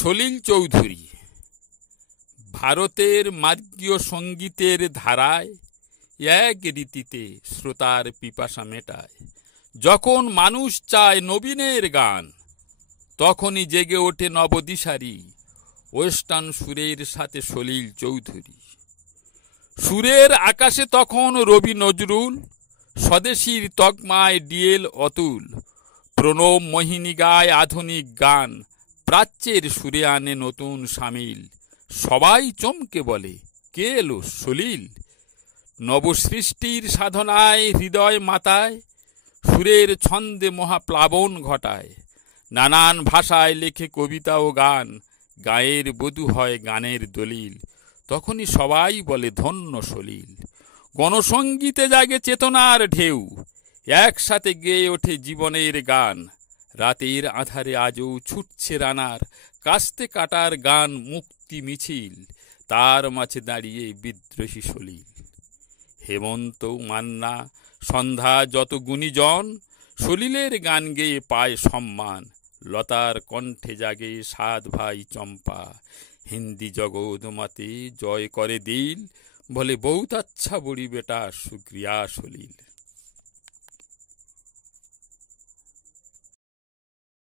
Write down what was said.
সলিল চৌধুরী ভারতের মার্গীয় সঙ্গীতের ধারায় এক রীতিতে শ্রোতার পিপাসা মেটায়। যখন মানুষ চায় নবীনের গান, তখনই জেগে ওঠে নবদিশারি ওয়েস্টার্ন সুরের সাথে সলিল চৌধুরী। সুরের আকাশে তখন রবি নজরুল, স্বদেশীর তকমায় ডিএল অতুল। প্রণব মোহিনী গায় আধুনিক গান, প্রাচ্যের সুরে আনে নতুন সামিল। সবাই চমকে বলে, কে এলো সলিল? নবসৃষ্টির সাধনায় হৃদয় মাতায়, সুরের ছন্দে মহাপ্লাবন ঘটায়। নানান ভাষায় লেখে কবিতা ও গান, গায়ের বধূ হয় গানের দলিল। তখনই সবাই বলে ধন্য সলিল। গণসঙ্গীতে জাগে চেতনার ঢেউ, একসাথে গেয়ে ওঠে জীবনের গান। রাতের আধারে আজও ছুটছে রানার, কাস্তে কাটার গান মুক্তি মিছিল। তার মাঝে দাঁড়িয়ে বিদ্রোহী সলিল। হেমন্ত মান্না সন্ধ্যা যত গুণীজন, সলিলের গান গেয়ে পায় সম্মান। লতার কণ্ঠে জাগে সাত ভাই চম্পা, হিন্দি জগৎ মাতে জয় করে দিল। বলে বহুত আচ্ছা বড়ি বেটা শুক্রিয়া সলিল।